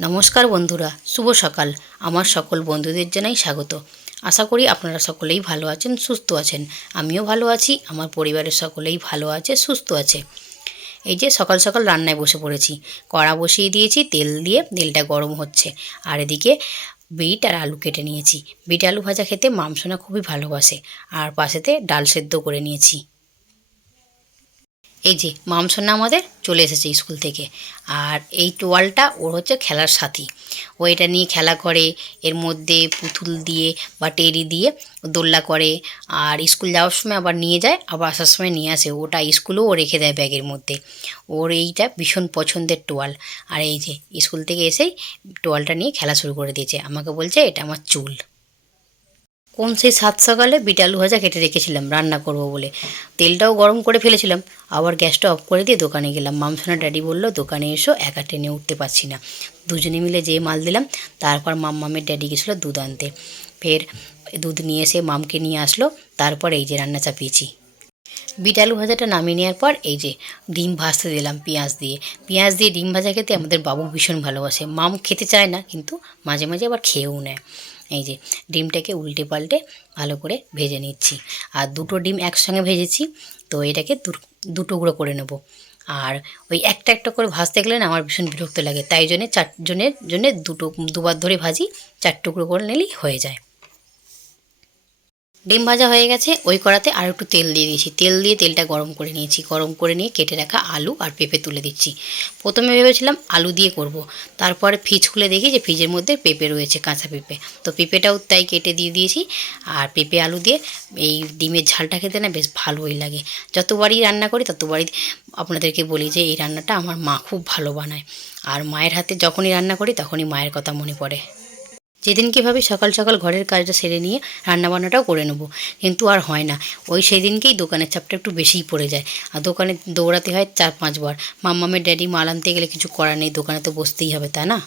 নমস্কার বন্ধুরা, শুভ সকাল। আমার সকল বন্ধুদের জানাই স্বাগত। আশা করি আপনারা সকলেই ভালো আছেন, সুস্থ আছেন। আমিও ভালো আছি, আমার পরিবারের সকলেই ভালো আছে, সুস্থ আছে। এই যে সকাল সকাল রান্নায় বসে পড়েছি। কড়া বসিয়ে দিয়েছি, তেল দিয়ে তেলটা গরম হচ্ছে। আর এদিকে বিট আর আলু কেটে নিয়েছি। বিট আলু ভাজা খেতে মামসোনা খুবই ভালোবাসে। আর পাশেতে ডাল সেদ্ধ করে নিয়েছি। এই যে মামসোনা আমাদের চলে এসেছে স্কুল থেকে। আর এই টোয়ালটা ওর হচ্ছে খেলার সাথী। ও এটা নিয়ে খেলা করে, এর মধ্যে পুতুল দিয়ে বা টেরি দিয়ে দোল্লা করে, আর স্কুল যাওয়ার সময় আবার নিয়ে যায়, আবার আসার সময় নিয়ে আসে। ওটা স্কুলেও ও রেখে দেয় ব্যাগের মধ্যে। ওর এইটা ভীষণ পছন্দের টোয়াল। আর এই যে, স্কুল থেকে এসেই টোয়ালটা নিয়ে খেলা শুরু করে দিয়েছে। আমাকে বলছে, এটা আমার চুল। কোন সেই সাত সকালে বিট আলু ভাজা কেটে রেখেছিলাম, রান্না করব বলে। তেলটাও গরম করে ফেলেছিলাম। আবার গ্যাসটা অফ করে দিয়ে দোকানে গেলাম। মামসোনা ড্যাডি বলল, দোকানে এসো, একা টেনে উঠতে পারছি না। দুজনে মিলে যেয়ে মাল দিলাম। তারপর মাম্মামের ড্যাডি গেছিল দুধ আনতে। ফের দুধ নিয়ে এসে মামকে নিয়ে আসলো। তারপর এই যে রান্না চাপিয়েছি। বিট আলু ভাজাটা নামিয়ে নেওয়ার পর এই যে ডিম ভাজতে দিলাম পেঁয়াজ দিয়ে। পেঁয়াজ দিয়ে ডিম ভাজা খেতে আমাদের বাবু ভীষণ ভালোবাসে। মাম খেতে চায় না, কিন্তু মাঝে মাঝে আবার খেয়েও নেয়। এই যে ডিমটাকে উল্টে পাল্টে ভালো করে ভেজে নিচ্ছি। আর দুটো ডিম একসঙ্গে ভেজেছি, তো এটাকে দু টুকরো করে নেব। আর ওই একটা একটা করে ভাজতে গেলে না আমার ভীষণ বিরক্ত লাগে, তাই জন্যে চারজনের জন্যে দুটো, দুবার ধরে ভাজি, চার টুকরো করে নিলেই হয়ে যায়। ডিম ভাজা হয়ে গেছে, ওই কড়াতে আর একটু তেল দিয়ে দিয়েছি। তেল দিয়ে তেলটা গরম করে নিয়েছি। গরম করে নিয়ে কেটে রাখা আলু আর পেঁপে তুলে দিচ্ছি। প্রথমে ভেবেছিলাম আলু দিয়ে করব। তারপরে ফ্রিজ খুলে দেখি যে ফ্রিজের মধ্যে পেঁপে রয়েছে, কাঁচা পেঁপে। তো পেঁপেটাও তাই কেটে দিয়ে দিয়েছি। আর পেঁপে আলু দিয়ে এই ডিমের ঝালটা খেতে না বেশ ভালোই লাগে। যতবারই রান্না করি, ততবারই আপনাদেরকে বলি যে, এই রান্নাটা আমার মা খুব ভালো বানায়। আর মায়ের হাতে যখনই রান্না করি, তখনই মায়ের কথা মনে পড়ে। যেদিন কীভাবে সকাল সকাল ঘরের কাজটা সেরে নিয়ে রান্নাবান্নাটাও করে নেব, কিন্তু আর হয় না। ওই সেই দিনকেই দোকানের চাপটা একটু বেশিই পড়ে যায়। আর দোকানে দৌড়াতে হয় চার পাঁচবার। মাম্মামের ড্যাডি মাল আনতে গেলে কিছু করার নেই, দোকানে তো বসতেই হবে, তাই না?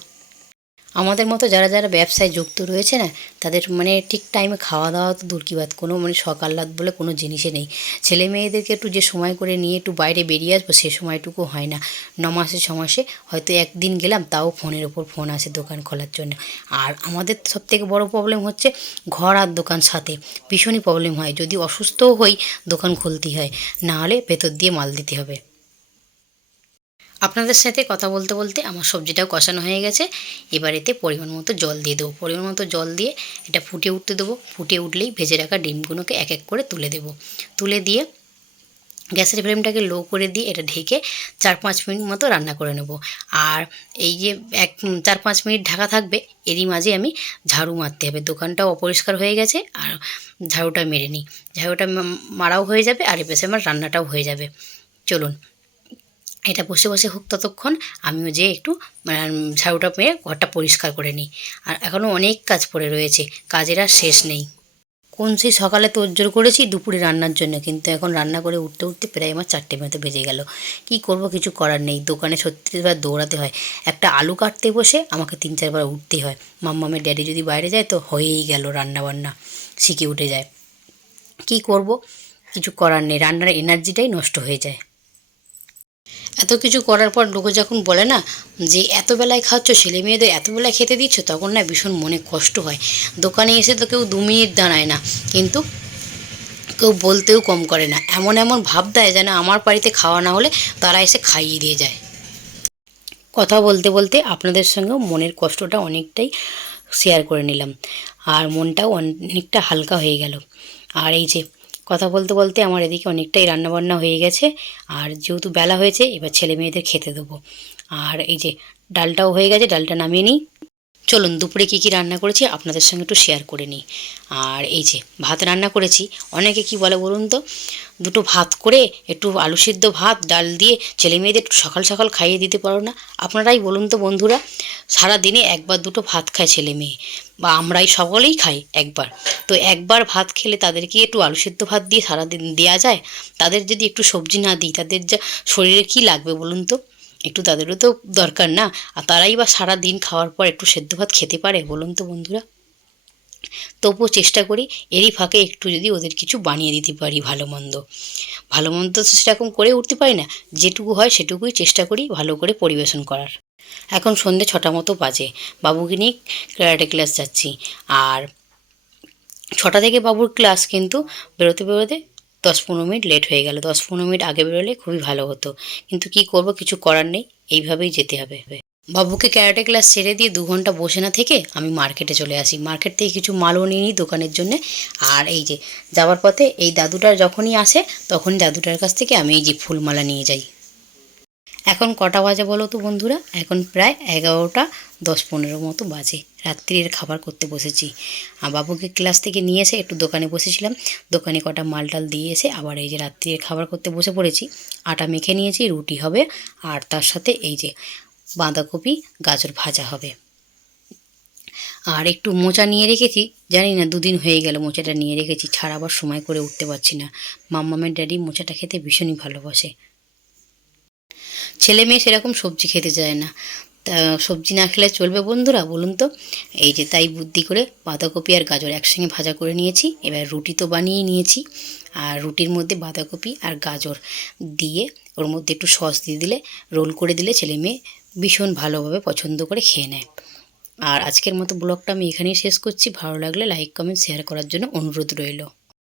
আমাদের মতো যারা যারা ব্যবসায় যুক্ত রয়েছে না, তাদের মানে ঠিক টাইমে খাওয়া দাওয়া তো দূর কি বাদ কোনো মানে সকাল রাত বলে কোনো জিনিসে নেই। ছেলে মেয়েদেরকে একটু যে সময় করে নিয়ে একটু বাইরে বেরিয়ে আসব, সে সময়টুকু হয় না। ন মাসে, ছ মাসে হয়তো একদিন গেলাম, তাও ফোনের ওপর ফোন আসে দোকান খোলার জন্য। আর আমাদের সব থেকে বড়ো প্রবলেম হচ্ছে ঘর আর দোকান সাথে। ভীষণই প্রবলেম হয়। যদি অসুস্থও হই, দোকান খুলতেই হয়। না হলে ভেতর দিয়ে মাল দিতে হবে। আপনাদের সাথে কথা বলতে বলতে আমার সবজিটাও কষানো হয়ে গেছে। এবার এতে পরিমাণ মতো জল দিয়ে দেবো। পরিমাণ মতো জল দিয়ে এটা ফুটে উঠতে দেবো। ফুটে উঠলেই ভেজে রাখা ডিমগুলোকে এক এক করে তুলে দেবো। তুলে দিয়ে গ্যাসের ফ্লেমটাকে লো করে দিয়ে এটা ঢেকে চার পাঁচ মিনিট মতো রান্না করে নেব। আর এই যে এক চার পাঁচ মিনিট ঢাকা থাকবে, এরই মাঝে আমি ঝাড়ু মারতে হবে। দোকানটাও অপরিষ্কার হয়ে গেছে আর ঝাড়ুটা মেরে নিই। ঝাড়ুটা মারাও হয়ে যাবে আর এ এপাশে আমার রান্নাটাও হয়ে যাবে। চলুন এটা বসে বসে হোক ততক্ষণ আমিও যে একটু ঝাড়ুটা মেরে ঘরটা পরিষ্কার করে নিই। আর এখনও অনেক কাজ পড়ে রয়েছে, কাজের আর শেষ নেই। কোন সেই সকালে তোড়জোড় করেছি, দুপুরে রান্নার জন্য, কিন্তু এখন রান্না করে উঠতে উঠতে প্রায় আমার চারটে মতো বেজে গেল। কি করব কিছু করার নেই, দোকানে সত্যিবার দৌড়াতে হয়। একটা আলু কাটতে বসে আমাকে তিন চারবার উঠতেই হয়। মাম্মামের ড্যাডি যদি বাইরে যায় তো হয়েই গেল রান্না বান্না শিখে উঠে যায়। কি করব? কিছু করার নেই, রান্নার এনার্জিটাই নষ্ট হয়ে যায়। এত কিছু করার পর লোকে যখন বলে না যে এত বেলায় খাচ্ছ, ছেলে মেয়েদের এত বেলায় খেতে দিচ্ছ, তখন না ভীষণ মনে কষ্ট হয়। দোকানে এসে তো কেউ দু মিনিট দাঁড়ায় না, কিন্তু কেউ বলতেও কম করে না। এমন এমন ভাব দেয় যেন আমার বাড়িতে খাওয়া না হলে তারা এসে খাইয়ে দিয়ে যায়। কথা বলতে বলতে আপনাদের সঙ্গেও মনের কষ্টটা অনেকটাই শেয়ার করে নিলাম। আর মনটাও অনেকটা হালকা হয়ে গেল। আর এই যে কথা বলতে বলতে আমার এদিকে অনেকটাই রান্নাবান্না হয়ে গেছে। আর যেহেতু বেলা হয়েছে, এবার ছেলে মেয়েদের খেতে দেবো। আর এই যে ডালটাও হয়ে গেছে, ডালটা নামিয়ে নিই। চলুন, দুপুরে কী কী রান্না করেছি আপনাদের সঙ্গে একটু শেয়ার করে নিই। আর এই যে, ভাত রান্না করেছি। অনেকে কি বলে বলুন তো, দুটো ভাত করে একটু আলু সিদ্ধ ভাত, ডাল দিয়ে ছেলে মেয়েদের একটু সকাল সকাল খাইয়ে দিতে পারো না। আপনারাই বলুন তো বন্ধুরা, সারা দিনে একবার দুটো ভাত খায় ছেলে মেয়ে, বা আমরাই সকলেই খাই একবার। তো একবার ভাত খেলে তাদেরকে একটু আলু সিদ্ধ ভাত দিয়ে সারাদিন দেওয়া যায়। তাদের যদি একটু সবজি না দিই, তাদের যা শরীরে কি লাগবে বলুন তো? একটু তাদেরও তো দরকার না। আর তারাই বা সারা দিন খাওয়ার পর একটু সেদ্ধ ভাত খেতে পারে, বলুন তো বন্ধুরা। তবুও চেষ্টা করি, এরই ফাঁকে একটু যদি ওদের কিছু বানিয়ে দিতে পারি ভালো মন্দ। ভালো মন্দ তো সেরকম করে উঠতে পারি না, যেটুকু হয় সেটুকুই চেষ্টা করি ভালো করে পরিবেশন করার। এখন সন্ধে ছটা মতো বাজে, বাবুকে নিয়ে ক্যারাটে ক্লাস যাচ্ছি। আর ছটা থেকে বাবুর ক্লাস কিন্তু বেরোতে বেরোতে দশ পনেরো মিনিট লেট হয়ে গেল। দশ পনেরো মিনিট আগে বেরোলে খুবই ভালো হতো। কিন্তু কি করব, কিছু করার নেই। এইভাবেই যেতে হবে। বাবুকে ক্যারাটে ক্লাস ছেড়ে দিয়ে দু ঘণ্টা বসে না থেকে আমি মার্কেটে চলে আসি। মার্কেট থেকে কিছু মালও নিয়ে নিই দোকানের জন্য। আর এই যে, যাওয়ার পথে এই দাদুটার যখনই আসে, তখন দাদুটার কাছ থেকে আমি এই যে ফুলমালা নিয়ে যাই। এখন কটা বাজে বলো তো বন্ধুরা? এখন প্রায় এগারোটা দশ পনেরো মতো বাজে। রাত্রির খাবার করতে বসেছি। আর বাবুকে ক্লাস থেকে নিয়ে এসে একটু দোকানে বসেছিলাম। দোকানে কটা মাল টাল দিয়ে এসে আবার এই যে রাত্রির খাবার করতে বসে পড়েছি। আটা মেখে নিয়েছি, রুটি হবে, আর তার সাথে এই যে বাঁধাকপি, গাজর ভাজা হবে। আর একটু মোচা নিয়ে রেখেছি। জানি না, দুদিন হয়ে গেল মোচাটা নিয়ে রেখেছি। ছাড়াবার সময় করে উঠতে পারছি না। মাম্মামের ড্যাডি মোচাটা খেতে ভীষণই ভালোবাসে। ছেলে মেয়ে সেরকম সবজি খেতে চায় না। তা সবজি না খেলে চলবে বন্ধুরা, বলুন তো? এই যে তাই বুদ্ধি করে বাঁধাকপি আর গাজর একসঙ্গে ভাজা করে নিয়েছি। এবার রুটি তো বানিয়ে নিয়েছি। আর রুটির মধ্যে বাঁধাকপি আর গাজর দিয়ে ওর মধ্যে একটু সস দিয়ে দিলে, রোল করে দিলে ছেলে মেয়ে ভীষণ ভালোভাবে পছন্দ করে খেয়ে নেয়। আর আজকের মতো ব্লগটা আমি এখানেই শেষ করছি। ভালো লাগলে লাইক, কমেন্ট, শেয়ার করার জন্য অনুরোধ রইল।